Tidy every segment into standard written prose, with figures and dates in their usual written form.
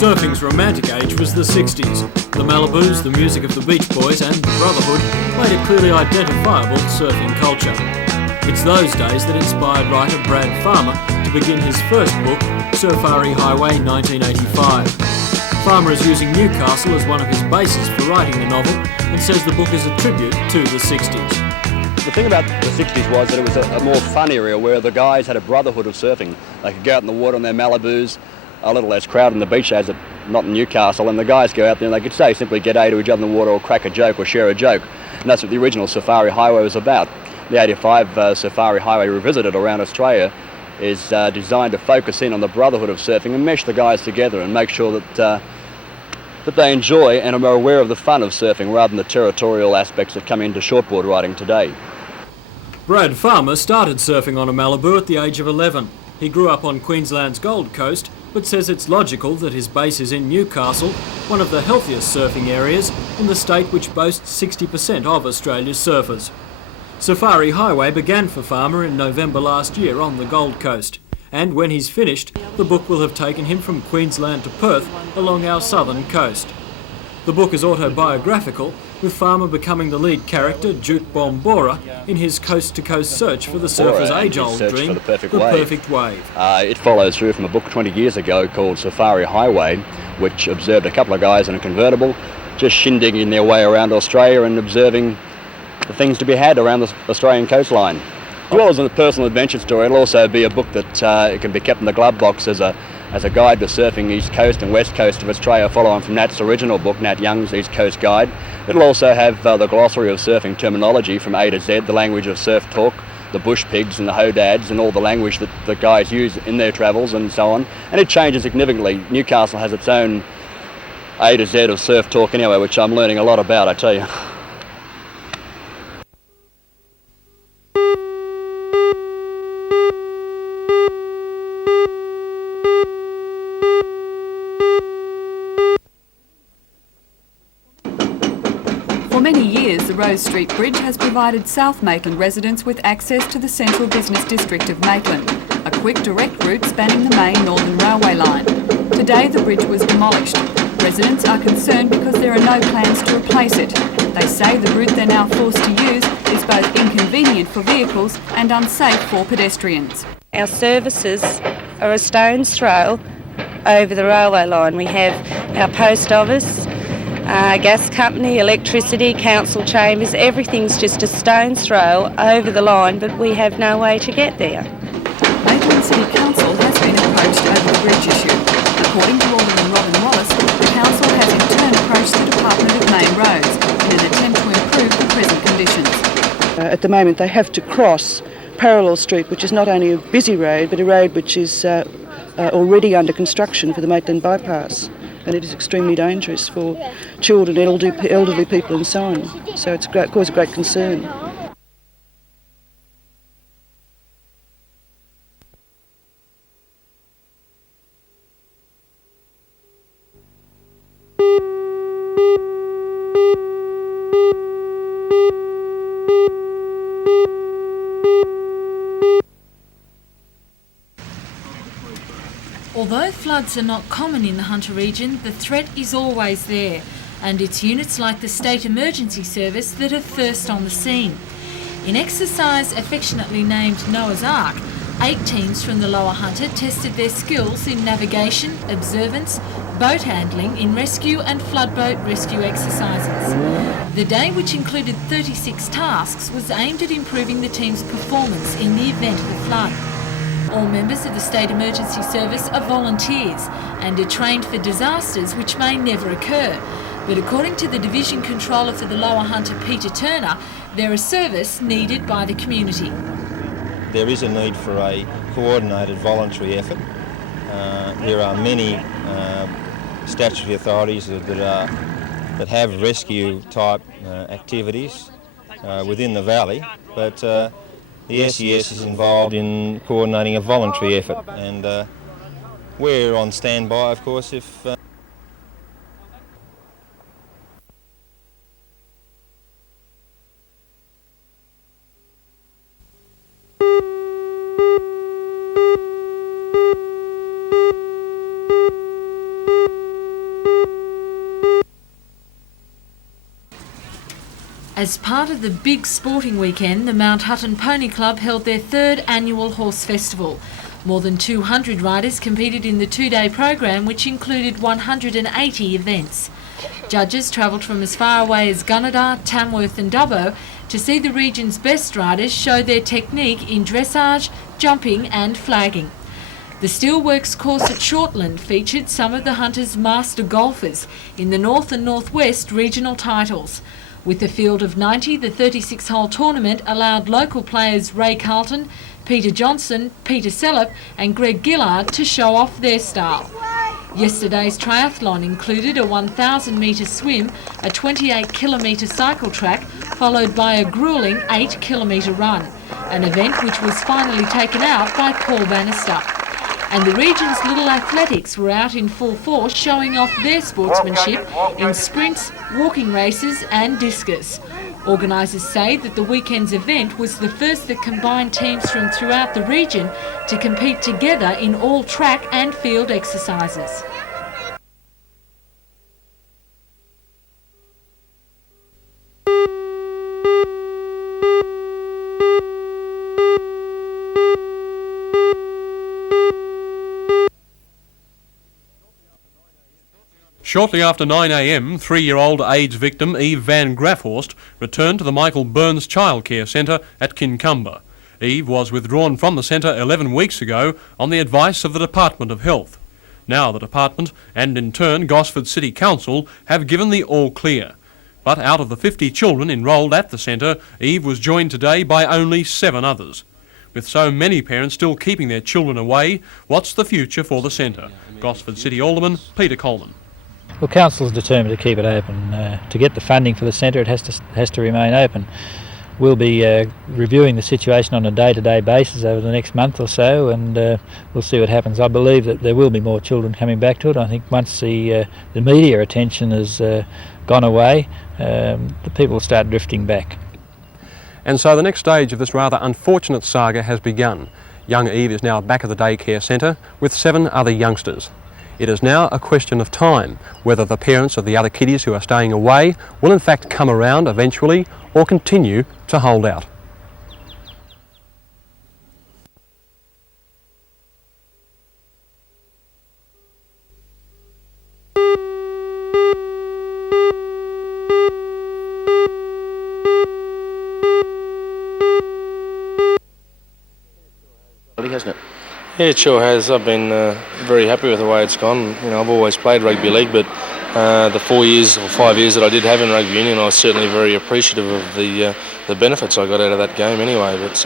Surfing's romantic age was the 60s. The Malibus, the music of the Beach Boys and the Brotherhood made a clearly identifiable surfing culture. It's those days that inspired writer Brad Farmer to begin his first book, Safari Highway 1985. Farmer is using Newcastle as one of his bases for writing the novel and says the book is a tribute to the 60s. The thing about the 60s was that it was a more fun area where the guys had a brotherhood of surfing. They could go out in the water on their Malibus, a little less crowded on the beach as not in Newcastle, and the guys go out there and they could say simply g'day to each other in the water or crack a joke or share a joke. And that's what the original Safari Highway was about. The 85 Safari Highway revisited around Australia is designed to focus in on the brotherhood of surfing and mesh the guys together and make sure that they enjoy and are aware of the fun of surfing rather than the territorial aspects that come into shortboard riding today. Brad Farmer started surfing on a Malibu at the age of 11. He grew up on Queensland's Gold Coast, but says it's logical that his base is in Newcastle, one of the healthiest surfing areas in the state which boasts 60% of Australia's surfers. Safari Highway began for Farmer in November last year on the Gold Coast, and when he's finished, the book will have taken him from Queensland to Perth along our southern coast. The book is autobiographical, with Farmer becoming the lead character, Jute Bombora, in his coast-to-coast search for the surfer's age-old dream, the perfect wave. It follows through from a book 20 years ago called Safari Highway, which observed a couple of guys in a convertible just shindigging their way around Australia and observing the things to be had around the Australian coastline. As well as a personal adventure story, it'll also be a book that it can be kept in the glove box as a guide to surfing East Coast and West Coast of Australia, following from Nat's original book, Nat Young's East Coast Guide. It'll also have the glossary of surfing terminology from A to Z, the language of surf talk, the bush pigs and the hodads and all the language that the guys use in their travels and so on. And it changes significantly. Newcastle has its own A to Z of surf talk anyway, which I'm learning a lot about, I tell you. For many years, the Rose Street Bridge has provided South Maitland residents with access to the central business district of Maitland, a quick direct route spanning the main Northern Railway line. Today, the bridge was demolished. Residents are concerned because there are no plans to replace it. They say the route they're now forced to use is both inconvenient for vehicles and unsafe for pedestrians. Our services are a stone's throw over the railway line. We have our post office, gas company, electricity, council chambers, everything's just a stone's throw over the line, but we have no way to get there. Maitland City Council has been approached over the bridge issue. According to Alderman Robin Wallace, the council has in turn approached the Department of Main Roads in an attempt to improve the present conditions. At the moment they have to cross Parallel Street, which is not only a busy road, but a road which is already under construction for the Maitland bypass. And it is extremely dangerous for children, elderly people and so on. So it's caused great concern. Although floods are not common in the Hunter region, the threat is always there, and it's units like the State Emergency Service that are first on the scene. In exercise affectionately named Noah's Ark, 8 teams from the Lower Hunter tested their skills in navigation, observance, boat handling in rescue and floodboat rescue exercises. The day, which included 36 tasks, was aimed at improving the team's performance in the event of a flood. All members of the State Emergency Service are volunteers and are trained for disasters which may never occur. But according to the Division Controller for the Lower Hunter, Peter Turner, they're a service needed by the community. There is a need for a coordinated voluntary effort. There are many statutory authorities that have rescue type activities within the valley, but the SES is involved in coordinating a voluntary effort, and we're on standby, of course, if As part of the big sporting weekend, the Mount Hutton Pony Club held their third annual horse festival. More than 200 riders competed in the two-day program, which included 180 events. Judges travelled from as far away as Gunnedah, Tamworth and Dubbo to see the region's best riders show their technique in dressage, jumping and flagging. The Steelworks course at Shortland featured some of the Hunters' master golfers in the North and Northwest regional titles. With a field of 90, the 36-hole tournament allowed local players Ray Carlton, Peter Johnson, Peter Sellop and Greg Gillard to show off their style. Yesterday's triathlon included a 1,000-metre swim, a 28-kilometre cycle track, followed by a gruelling 8-kilometre run, an event which was finally taken out by Paul Bannister. And the region's little athletics were out in full force, showing off their sportsmanship in sprints, walking races and discus. Organisers say that the weekend's event was the first that combined teams from throughout the region to compete together in all track and field exercises. Shortly after 9 a.m, 3-year-old AIDS victim Eve Van Grafhorst returned to the Michael Burns Childcare Centre at Kincumber. Eve was withdrawn from the centre 11 weeks ago on the advice of the Department of Health. Now the Department and in turn Gosford City Council have given the all clear. But out of the 50 children enrolled at the centre, Eve was joined today by only 7 others. With so many parents still keeping their children away, what's the future for the centre? Gosford City Alderman Peter Coleman. Well, Council's determined to keep it open. To get the funding for the centre, it has to remain open. We'll be reviewing the situation on a day-to-day basis over the next month or so, and we'll see what happens. I believe that there will be more children coming back to it. I think once the media attention has gone away, the people will start drifting back. And so the next stage of this rather unfortunate saga has begun. Young Eve is now back at the daycare centre with 7 other youngsters. It is now a question of time whether the parents of the other kiddies who are staying away will in fact come around eventually or continue to hold out. Hasn't it? Yeah, it sure has. I've been very happy with the way it's gone. You know, I've always played rugby league, but the 4 years or 5 years that I did have in rugby union, I was certainly very appreciative of the benefits I got out of that game anyway. But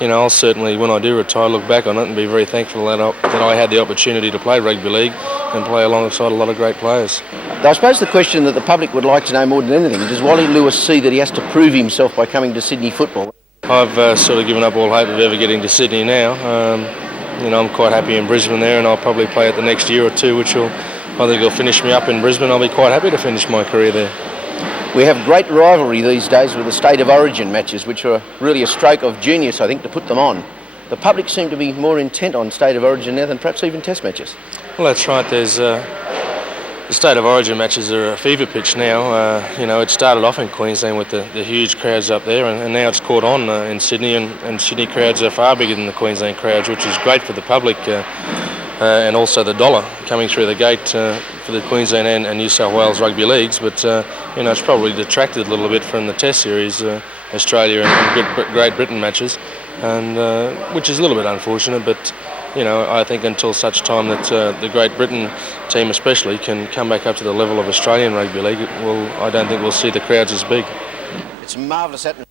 you know, I'll certainly, when I do retire, look back on it and be very thankful that I had the opportunity to play rugby league and play alongside a lot of great players. I suppose the question that the public would like to know more than anything, does Wally Lewis see that he has to prove himself by coming to Sydney football? I've sort of given up all hope of ever getting to Sydney now. You know, I'm quite happy in Brisbane there, and I'll probably play it the next year or two, which I think will finish me up in Brisbane. I'll be quite happy to finish my career there. We have great rivalry these days with the State of Origin matches, which are really a stroke of genius, I think, to put them on. The public seem to be more intent on State of Origin now than perhaps even Test matches. Well, that's right. There's the State of Origin matches are a fever pitch now. You know, it started off in Queensland with the huge crowds up there, and now it's caught on in Sydney, and Sydney crowds are far bigger than the Queensland crowds, which is great for the public, and also the dollar coming through the gate for the Queensland and New South Wales rugby leagues. But you know, it's probably detracted a little bit from the Test series, Australia and Great Britain matches, and which is a little bit unfortunate. But you know, I think until such time that the Great Britain team especially can come back up to the level of Australian rugby league, I don't think we'll see the crowds as big. It's marvellous atmosphere.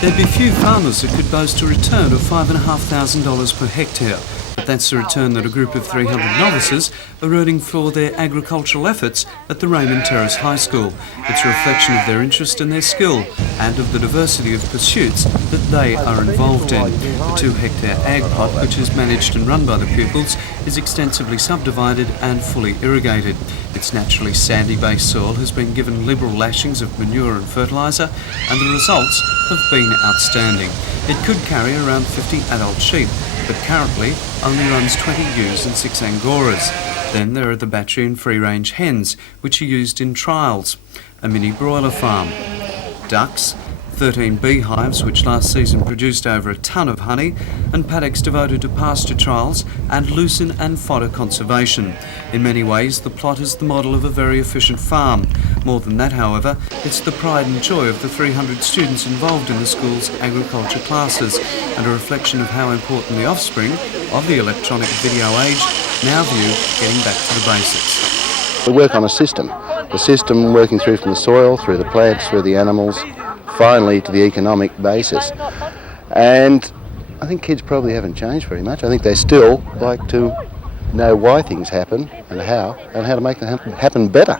There'd be few farmers that could boast a return of $5,500 per hectare, but That's the return that a group of 300 novices are earning for their agricultural efforts at the Raymond Terrace High School. It's a reflection of their interest and their skill, and of the diversity of pursuits that they are involved in. The 2-hectare ag plot, which is managed and run by the pupils, is extensively subdivided and fully irrigated. Its naturally sandy-based soil has been given liberal lashings of manure and fertiliser, and the results have been outstanding. It could carry around 50 adult sheep, but currently only runs 20 ewes and 6 angoras. Then there are the battery and free-range hens, which are used in trials, a mini broiler farm, ducks, 13 beehives which last season produced over a tonne of honey, and paddocks devoted to pasture trials and lucerne and fodder conservation. In many ways, the plot is the model of a very efficient farm. More than that, however, it's the pride and joy of the 300 students involved in the school's agriculture classes, and a reflection of how important the offspring of the electronic video age now view getting back to the basics. We work on a system working through from the soil, through the plants, through the animals, finally to the economic basis. And I think kids probably haven't changed very much. I think they still like to know why things happen and how to make them happen better.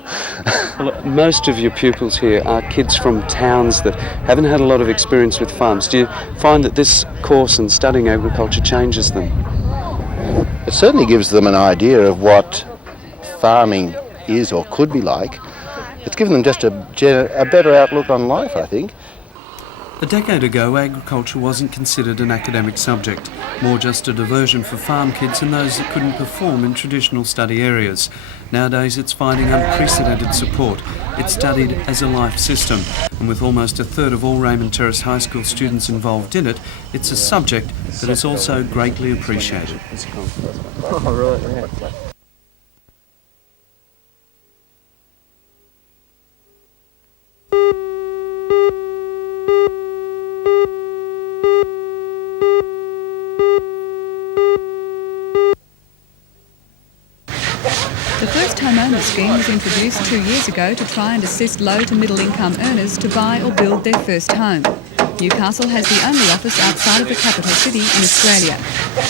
Well, most of your pupils here are kids from towns that haven't had a lot of experience with farms. Do you find that this course and studying agriculture changes them? It certainly gives them an idea of what farming is or could be like. It's given them just a better outlook on life, I think. A decade ago, agriculture wasn't considered an academic subject, more just a diversion for farm kids and those that couldn't perform in traditional study areas. Nowadays, it's finding unprecedented support. It's studied as a life system, and with almost a third of all Raymond Terrace High School students involved in it, it's a subject that is also greatly appreciated. The first homeowner scheme was introduced 2 years ago to try and assist low to middle income earners to buy or build their first home. Newcastle has the only office outside of the capital city in Australia.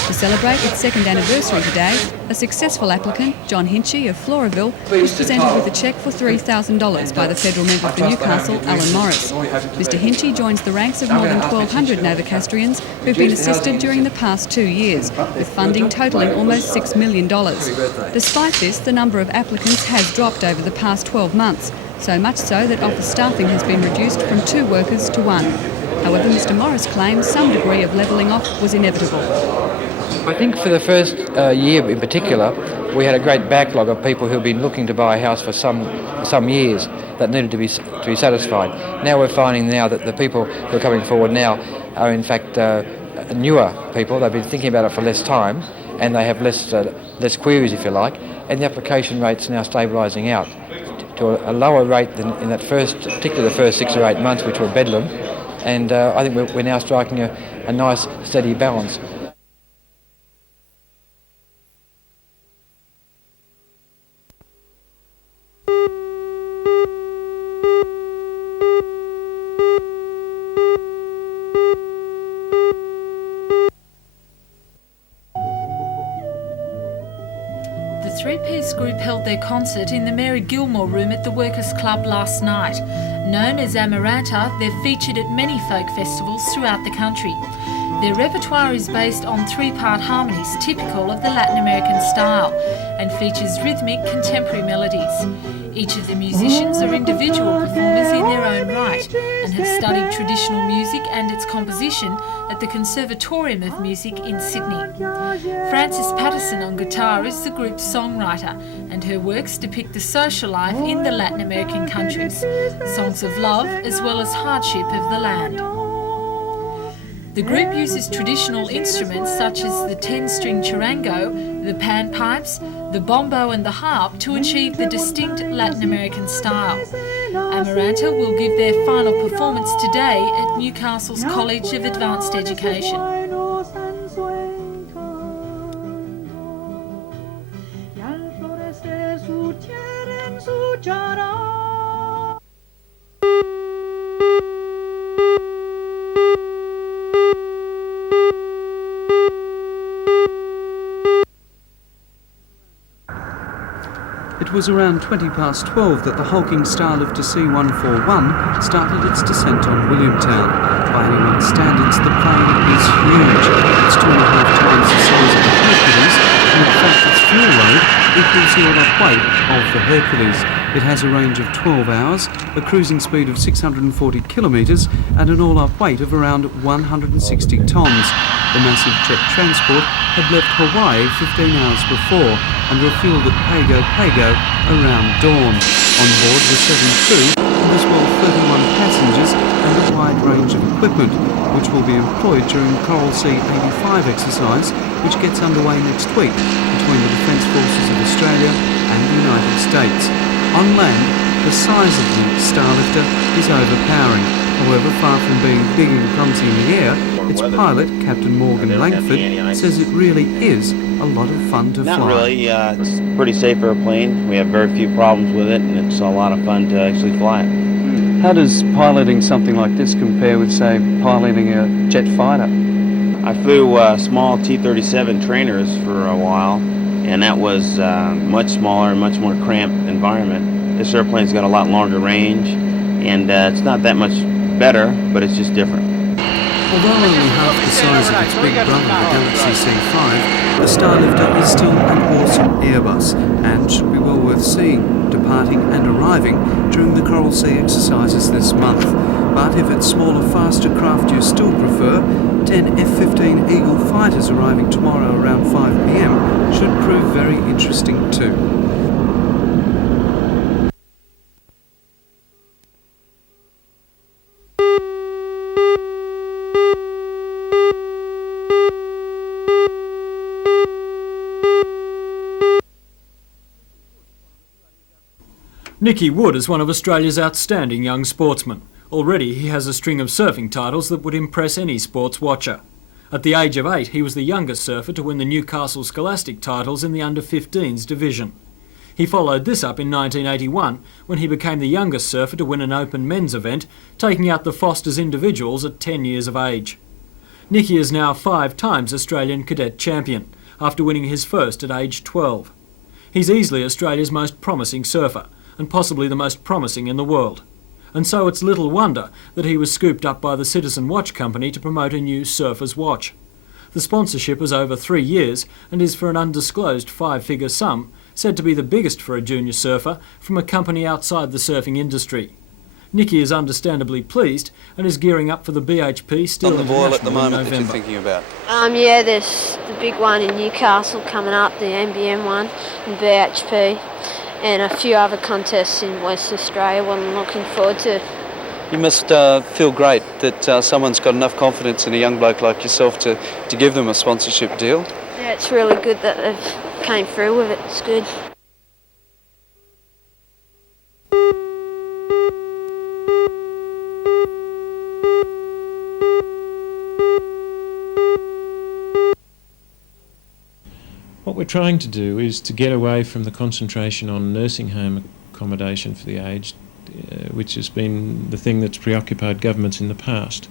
To celebrate its second anniversary today, a successful applicant, John Hinchy of Floraville, was presented with a cheque for $3,000 by the federal member for Newcastle, Alan Morris. Mr Hinchy joins the ranks of more than 1,200 Novocastrians who've been assisted during the past 2 years, with funding totalling almost $6 million. Despite this, the number of applicants has dropped over the past 12 months, so much so that office staffing has been reduced from 2 workers to 1. However, Mr Morris claims some degree of levelling off was inevitable. I think for the first year in particular, we had a great backlog of people who've been looking to buy a house for some years that needed to be satisfied. Now we're finding now that the people who are coming forward now are in fact newer people. They've been thinking about it for less time, and they have less queries, if you like, and the application rate's now stabilising out to a lower rate than in that particularly the first 6 or 8 months, which were bedlam. And I think we're now striking a nice, steady balance. The three-piece group held their concert in the Mary Gilmore Room at the Workers' Club last night. Known as Amaranta, they're featured at many folk festivals throughout the country. Their repertoire is based on 3-part harmonies typical of the Latin American style and features rhythmic contemporary melodies. Each of the musicians are individual performers in their own right and have studied traditional music and its composition at the Conservatorium of Music in Sydney. Frances Patterson on guitar is the group's songwriter, and her works depict the social life in the Latin American countries, songs of love as well as hardship of the land. The group uses traditional instruments such as the 10-string charango, the panpipes, the bombo and the harp to achieve the distinct Latin American style. Amaranta will give their final performance today at Newcastle's College of Advanced Education. It was around 12 that the hulking Starlifter C141 started its descent on Williamtown. By anyone's standards, the plane is huge. It's 2.5 times the size of the Hercules, and in fact its fuel load equals the all-up weight of the Hercules. It has a range of 12 hours, a cruising speed of 640 kilometres, and an all-up weight of around 160 tonnes. The massive jet transport had left Hawaii 15 hours before and refuelled at Pago Pago around dawn. On board were 7 crew and as well 31 passengers and a wide range of equipment, which will be employed during the Coral Sea 85 exercise, which gets underway next week between the Defence Forces of Australia and the United States. On land, the size of the Starlifter is overpowering. However, far from being big and clumsy in the air, its pilot, Captain Morgan Langford, says it really is a lot of fun to fly. Not really. It's a pretty safe airplane. We have very few problems with it, and it's a lot of fun to actually fly it. How does piloting something like this compare with, say, piloting a jet fighter? I flew small T-37 trainers for a while, and that was much smaller and much more cramped environment. This airplane's got a lot longer range, and it's not that much better, but it's just different. Although only half the size of its big brother, the Galaxy C5, the Starlifter is still an awesome Airbus and should be well worth seeing, departing and arriving during the Coral Sea exercises this month. But if it's smaller, faster craft you still prefer, 10 F-15 Eagle fighters arriving tomorrow around 5 p.m. should prove very interesting too. Nicky Wood is one of Australia's outstanding young sportsmen. Already he has a string of surfing titles that would impress any sports watcher. At the age of 8, he was the youngest surfer to win the Newcastle Scholastic titles in the under-15s division. He followed this up in 1981 when he became the youngest surfer to win an open men's event, taking out the Foster's individuals at 10 years of age. Nicky is now 5 times Australian cadet champion, after winning his first at age 12. He's easily Australia's most promising surfer, and possibly the most promising in the world. And so it's little wonder that he was scooped up by the Citizen Watch Company to promote a new surfer's watch. The sponsorship was over 3 years and is for an undisclosed 5-figure sum, said to be the biggest for a junior surfer from a company outside the surfing industry. Nicky is understandably pleased and is gearing up for the BHP Steel on the boil at the moment in November. that you're thinking about? Yeah, there's the big one in Newcastle coming up, the NBN one, and BHP. And a few other contests in West Australia, what I'm looking forward to. You must feel great that someone's got enough confidence in a young bloke like yourself to give them a sponsorship deal. Yeah, it's really good that they've came through with it. It's good. What we're trying to do is to get away from the concentration on nursing home accommodation for the aged, which has been the thing that's preoccupied governments in the past.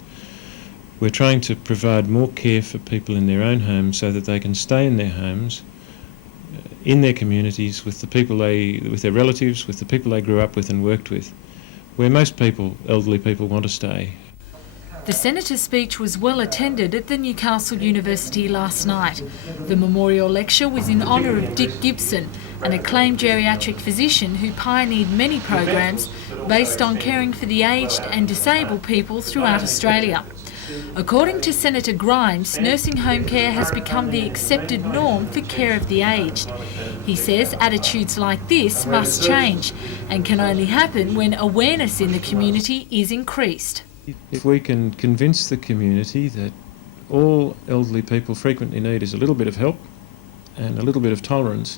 We're trying to provide more care for people in their own homes so that they can stay in their homes, in their communities, with the people with their relatives, with the people they grew up with and worked with, where most people, elderly people, want to stay. The Senator's speech was well attended at the Newcastle University last night. The memorial lecture was in honour of Dick Gibson, an acclaimed geriatric physician who pioneered many programs based on caring for the aged and disabled people throughout Australia. According to Senator Grimes, nursing home care has become the accepted norm for care of the aged. He says attitudes like this must change and can only happen when awareness in the community is increased. If we can convince the community that all elderly people frequently need is a little bit of help and a little bit of tolerance,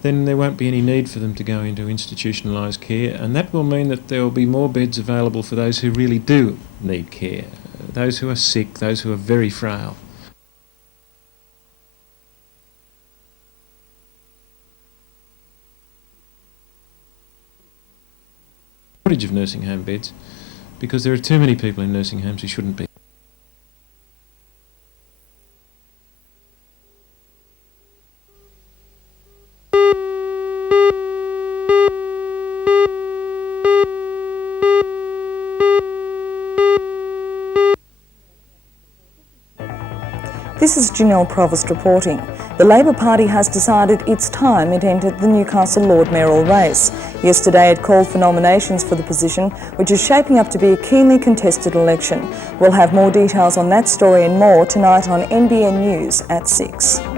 then there won't be any need for them to go into institutionalised care, and that will mean that there will be more beds available for those who really do need care, those who are sick, those who are very frail. Shortage of nursing home beds, because there are too many people in nursing homes who shouldn't be. This is Janelle Provost reporting. The Labor Party has decided it's time it entered the Newcastle Lord Mayoral race. Yesterday it called for nominations for the position, which is shaping up to be a keenly contested election. We'll have more details on that story and more tonight on NBN News at 6.